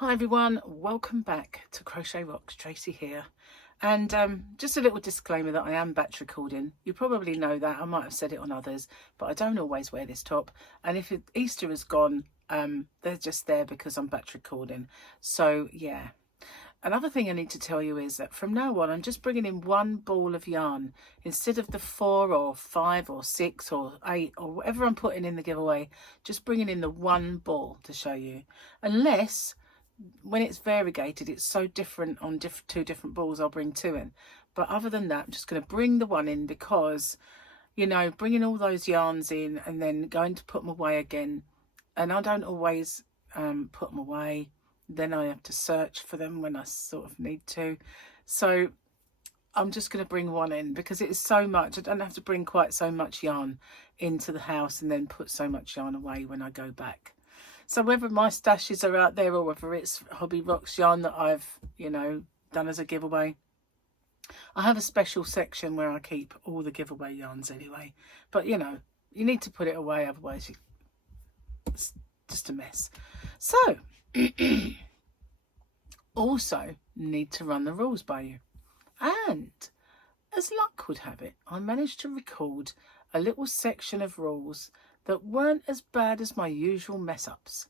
Hi everyone, welcome back to Crochet Rocks. Tracy here, and just a little disclaimer that I am batch recording. You probably know that, I might have said it on others, but I don't always wear this top, and if Easter has gone, they're just there because I'm batch recording. So yeah, another thing I need to tell you is that from now on I'm just bringing in one ball of yarn instead of the 4 or 5 or 6 or 8 or whatever I'm putting in the giveaway. Just bringing in the one ball to show you, unless when it's variegated it's so different on two different balls, I'll bring two in. But other than that, I'm just going to bring the one in because, you know, bringing all those yarns in and then going to put them away again, and I don't always put them away, then I have to search for them when I sort of need to. So I'm just going to bring one in because it is so much. I don't have to bring quite so much yarn into the house and then put so much yarn away when I go back. So whether my stashes are out there or whether it's Hobby Rocks yarn that I've, you know, done as a giveaway, I have a special section where I keep all the giveaway yarns anyway. But, you know, you need to put it away, otherwise it's just a mess. So, also need to run the rules by you. And as luck would have it, I managed to record a little section of rules that weren't as bad as my usual mess-ups.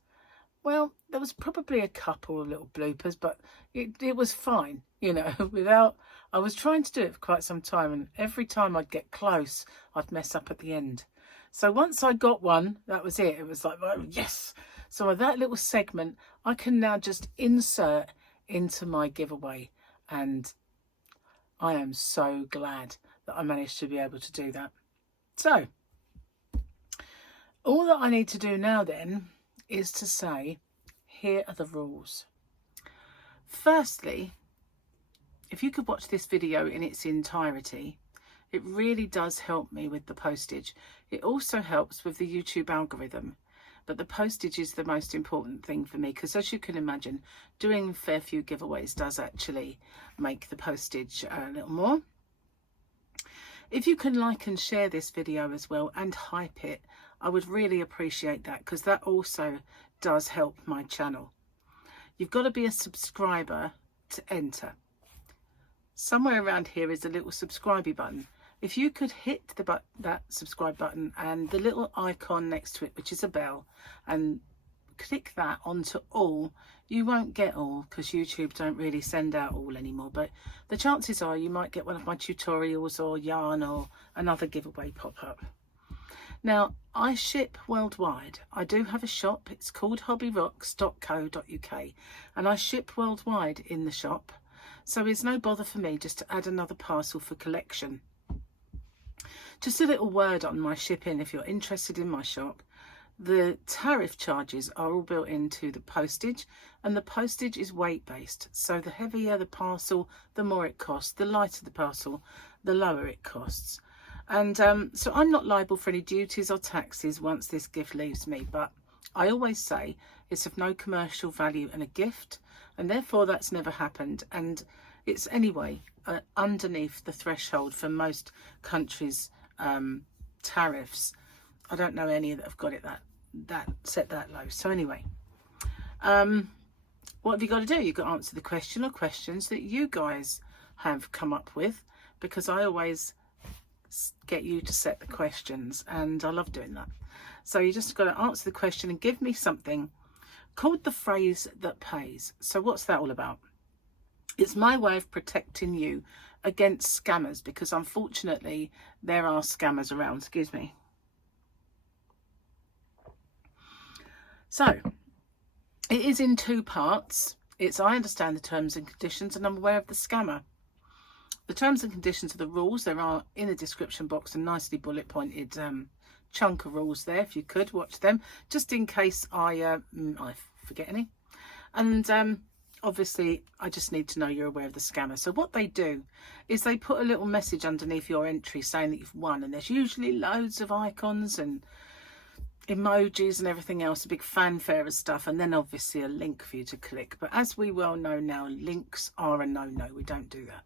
Well, there was probably a couple of little bloopers, but it was fine, you know, I was trying to do it for quite some time, and every time I'd get close, I'd mess up at the end. So once I got one, that was it. It was like, oh, yes. So with that little segment, I can now just insert into my giveaway, and I am so glad that I managed to be able to do that. So all that I need to do now then is to say, here are the rules. Firstly, if you could watch this video in its entirety, it really does help me with the postage. It also helps with the YouTube algorithm, but the postage is the most important thing for me because, as you can imagine, doing a fair few giveaways does actually make the postage a little more. If you can like and share this video as well and hype it, I would really appreciate that, because that also does help my channel. You've got to be a subscriber to enter. Somewhere around here is a little subscribe button. If you could hit that subscribe button and the little icon next to it, which is a bell, and click that onto all. You won't get all because YouTube don't really send out all anymore, but the chances are you might get one of my tutorials or yarn or another giveaway pop up. Now, I ship worldwide. I do have a shop. It's called hobbyrocks.co.uk, and I ship worldwide in the shop. So it's no bother for me just to add another parcel for collection. Just a little word on my shipping if you're interested in my shop. The tariff charges are all built into the postage, and the postage is weight based. So the heavier the parcel, the more it costs. The lighter the parcel, the lower it costs. And so I'm not liable for any duties or taxes once this gift leaves me, but I always say it's of no commercial value and a gift, and therefore that's never happened. And it's anyway underneath the threshold for most countries' tariffs. I don't know any that have got it that set that low. So anyway, what have you got to do? You've got to answer the question or questions that you guys have come up with, because I always get you to set the questions and I love doing that. So you just got to answer the question and give me something called the phrase that pays. So what's that all about? It's my way of protecting you against scammers, because unfortunately there are scammers around. Excuse me. So it is in two parts. It's I understand the terms and conditions and I'm aware of the scammer. The terms and conditions of the rules, there are in the description box a nicely bullet pointed chunk of rules there. If you could watch them, just in case I forget any. And obviously I just need to know you're aware of the scammer. So what they do is they put a little message underneath your entry saying that you've won, and there's usually loads of icons and emojis and everything else, a big fanfare of stuff, and then obviously a link for you to click. But as we well know now, links are a no-no. We don't do that.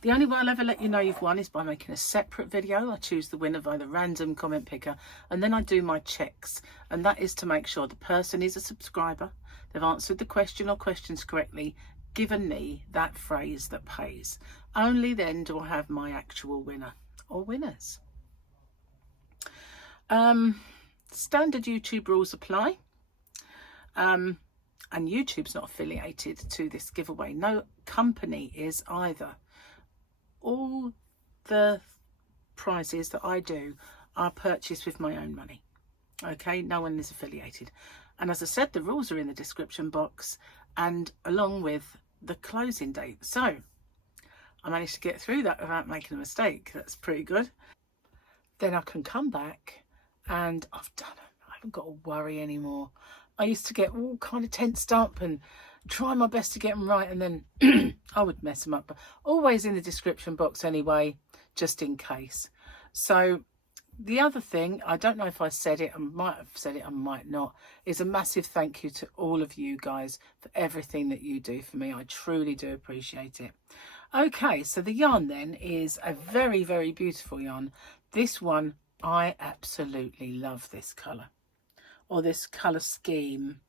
The only way I'll ever let you know you've won is by making a separate video. I choose the winner via the random comment picker, and then I do my checks, and that is to make sure the person is a subscriber, they've answered the question or questions correctly, given me that phrase that pays. Only then do I have my actual winner or winners. Standard YouTube rules apply. And YouTube's not affiliated to this giveaway. No company is either. All the prizes that I do are purchased with my own money. Okay, no one is affiliated. And as I said, the rules are in the description box and along with the closing date. So I managed to get through that without making a mistake. That's pretty good. Then I can come back and I've done it. I haven't got to worry anymore. I used to get all kind of tensed up and try my best to get them right, and then I would mess them up. But always in the description box anyway, just in case. So the other thing, I don't know if I said it, I might have said it, I might not, is a massive thank you to all of you guys for everything that you do for me. I truly do appreciate it. Okay, so the yarn then is a very, very beautiful yarn. This one, I absolutely love this colour, or this colour scheme.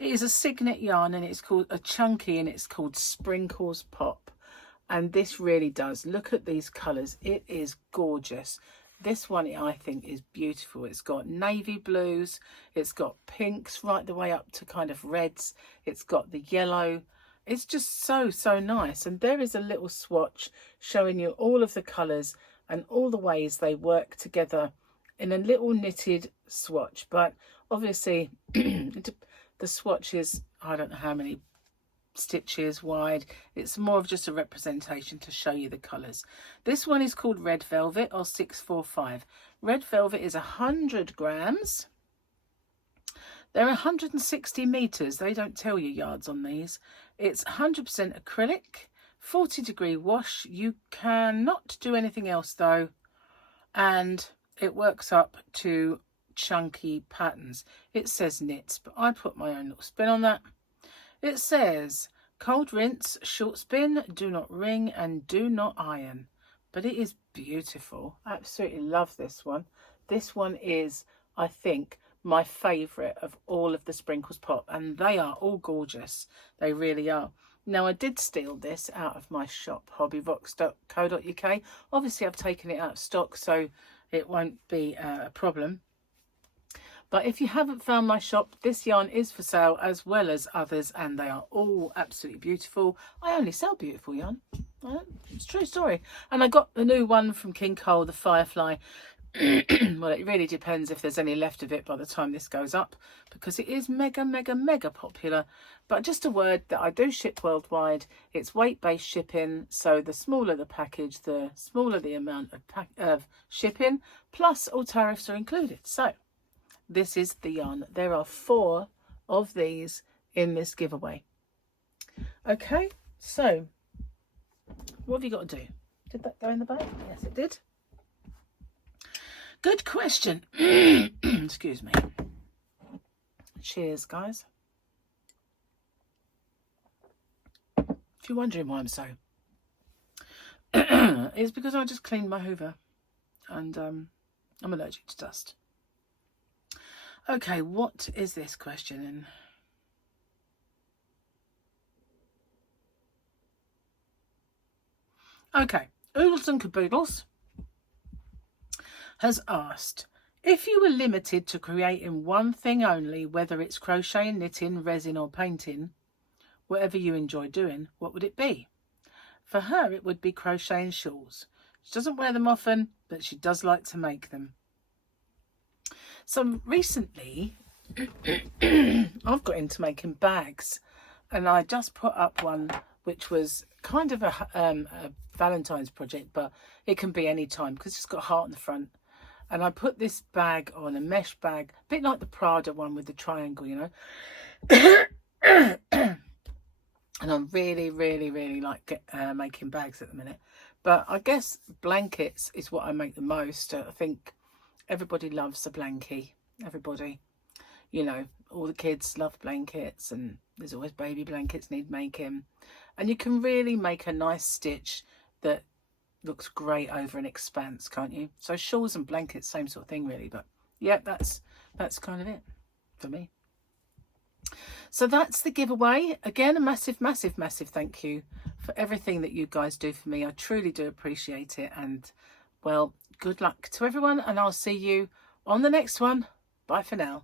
It is a signet yarn, and it's called a chunky, and it's called Sprinkles Pop. And this really does, look at these colours, it is gorgeous. This one I think is beautiful. It's got navy blues, it's got pinks right the way up to kind of reds, it's got the yellow. It's just so nice. And there is a little swatch showing you all of the colours and all the ways they work together in a little knitted swatch. But obviously the swatch is, I don't know how many stitches wide. It's more of just a representation to show you the colours. This one is called Red Velvet, or 645. Red Velvet is 100 grams. They're 160 meters. They don't tell you yards on these. It's 100% acrylic, 40-degree wash. You cannot do anything else though, and it works up to chunky patterns. It says knits, but I put my own little spin on that. It says cold rinse, short spin, do not wring and do not iron. But it is beautiful. I absolutely love this one. This one is, I think, my favourite of all of the Sprinkles Pop, and they are all gorgeous. They really are. Now, I did steal this out of my shop, hobbyrocks.co.uk. Obviously, I've taken it out of stock, so it won't be a problem. But if you haven't found my shop, this yarn is for sale as well as others, and they are all absolutely beautiful. I only sell beautiful yarn. It's a true story. And I got the new one from King Cole, the Firefly. Well, it really depends if there's any left of it by the time this goes up, because it is mega popular. But just a word that I do ship worldwide. It's weight-based shipping, so the smaller the package, the smaller the amount of shipping, plus all tariffs are included. So this is the yarn. There are 4 of these in this giveaway. Okay, so what have you got to do? Did that go in the bag? Yes, it did. Good question. Excuse me. Cheers, guys. If you're wondering why I'm so, it's because I just cleaned my Hoover, and I'm allergic to dust. Okay, what is this question? Okay, Oodles and Caboodles has asked, if you were limited to creating one thing only, whether it's crocheting, knitting, resin or painting, whatever you enjoy doing, what would it be? For her, it would be crocheting shawls. She doesn't wear them often, but she does like to make them. So recently, I've got into making bags, and I just put up one which was kind of a Valentine's project, but it can be any time because it's got a heart on the front. And I put this bag on, a mesh bag, a bit like the Prada one with the triangle, you know. And I'm really like making bags at the minute. But I guess blankets is what I make the most. I think everybody loves a blankie. Everybody, you know, all the kids love blankets, and there's always baby blankets need making. And you can really make a nice stitch that looks great over an expanse, can't you? So shawls and blankets, same sort of thing really, but yeah, that's kind of it for me. So that's the giveaway. Again, a massive, massive, massive thank you for everything that you guys do for me. I truly do appreciate it. And well, good luck to everyone, and I'll see you on the next one. Bye for now.